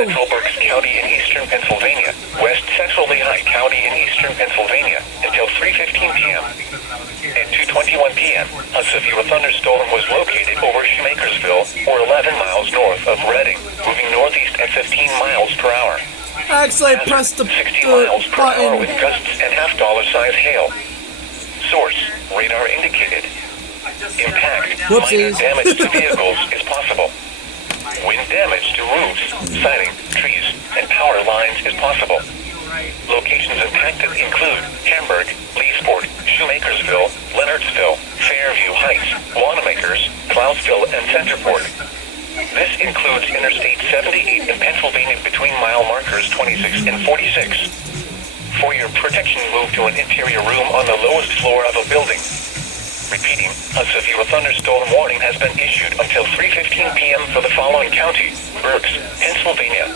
central Berks County in eastern Pennsylvania, west central Lehigh County in eastern Pennsylvania, until 3:15 p.m. At 2:21 p.m., a severe thunderstorm was located over Shoemakersville, or 11 miles north of Reading, moving northeast at 15 miles per hour. Actually, I pressed the 60 miles per hour button. with gusts and half-dollar-size hail. Source, radar indicated. Impact, minor Whoopsies. damage to vehicles is possible. Wind damage to roofs, siding, trees, and power lines is possible. Locations impacted include Hamburg, Leesport, Shoemakersville, Leonardsville, Fairview Heights, Wanamaker's, Cloudsville, and Centerport. This includes Interstate 78 in Pennsylvania between mile markers 26 and 46. For your protection, move to an interior room on the lowest floor of a building. Repeating, a severe thunderstorm warning has been issued until 3:15 p.m. for the following county: Berks, Pennsylvania.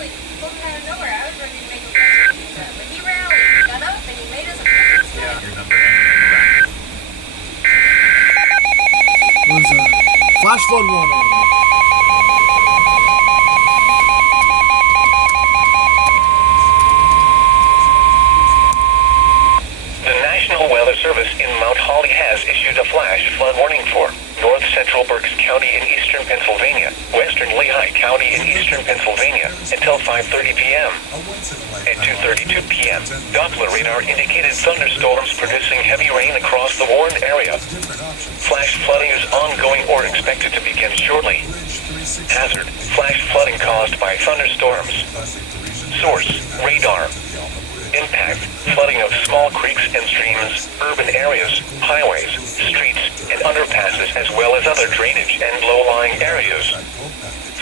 Was a flash flood warning. The National Weather Service in Mount Holly has issued a flash flood warning for north central Berks County in eastern Pennsylvania, western Lehigh County in eastern Pennsylvania, until 5:30 p.m. At 2:32 p.m., Doppler radar indicated thunderstorms producing heavy rain across the warned area. Flash flooding is ongoing or expected to begin shortly. Hazard, flash flooding caused by thunderstorms. Source, radar. Impact, flooding of small creeks and streams, urban areas, highways, streets, and underpasses, as well as other drainage and low-lying areas.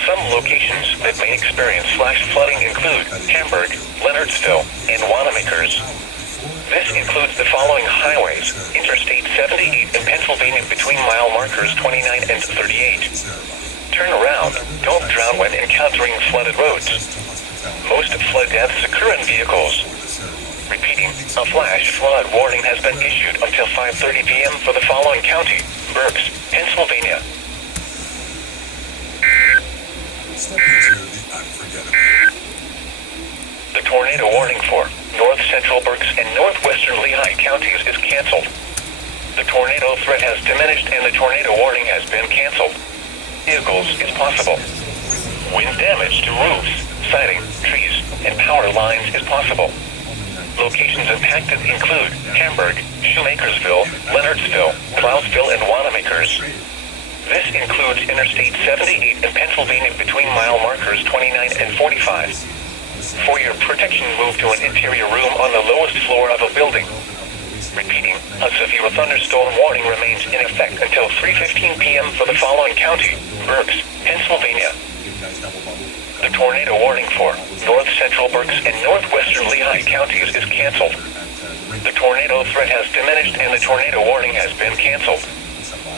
Some locations that may experience flash flooding include Hamburg, Leonardsville, and Wanamaker's. This includes the following highways: Interstate 78 in Pennsylvania between mile markers 29 and 38. Turn around, don't drown when encountering flooded roads. Most flood deaths occur in vehicles. Repeating, a flash flood warning has been issued until 5:30 p.m. for the following county: Berks, Pennsylvania. The tornado warning for north central Berks and northwestern Lehigh counties is canceled. The tornado threat has diminished and the tornado warning has been canceled. Vehicles is possible. Wind damage to roofs, siding, trees, and power lines is possible. Locations impacted include Hamburg, Shoemakersville, Leonardsville, Cloudsville, and Wanamaker's. This includes Interstate 78 in Pennsylvania between mile markers 29 and 45. For your protection, move to an interior room on the lowest floor of a building. Repeating, a severe thunderstorm warning remains in effect until 3:15 p.m. for the following county: Berks, Pennsylvania. The tornado warning for north central Berks and northwestern Lehigh counties is canceled. The tornado threat has diminished and the tornado warning has been canceled.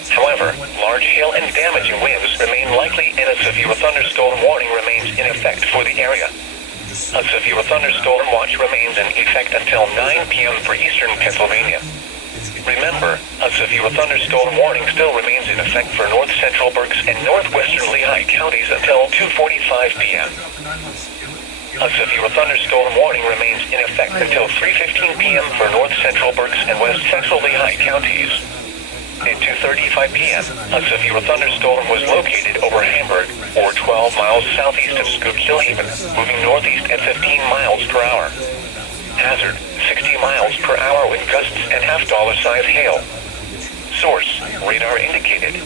However, large hail and damaging winds remain likely and a severe thunderstorm warning remains in effect for the area. A severe thunderstorm watch remains in effect until 9 p.m. for eastern Pennsylvania. Remember, a severe thunderstorm warning still remains in effect for north central Berks and northwestern Lehigh counties until 2:45 p.m. A severe thunderstorm warning remains in effect until 3:15 p.m. for north central Berks and west central Lehigh counties. At 2:35 p.m., a severe thunderstorm was located over Hamburg, or 12 miles southeast of Scoopsville-Haven, moving northeast at 15 miles per hour. Hazard, 60 miles per hour with gusts and half-dollar-size hail. Source, radar indicated.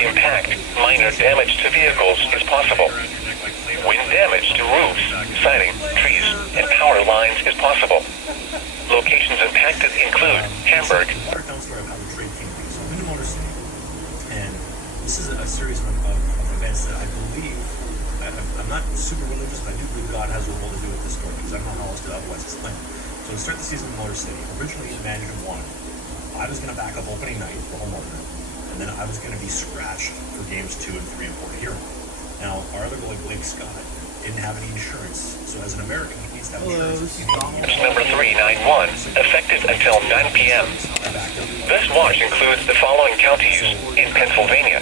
Impact, minor damage to vehicles is possible. Wind damage to roofs, siding, trees, and power lines is possible. Locations impacted include Hamburg. And this is a series of events that I believe, I'm not super religious, but I do believe God has a role to do with this story, because I don't know how else to otherwise explain it. So to start the season in Motor City, originally in Manager 1, I was going to back up opening night for home opener, and then I was going to be scratched for games 2 and 3 and 4 here. Now, our other goalie, Blake Scott, didn't have any insurance, so as an American, he needs to have insurance. It's number 391, effective until 9 p.m. This watch includes the following counties in Pennsylvania: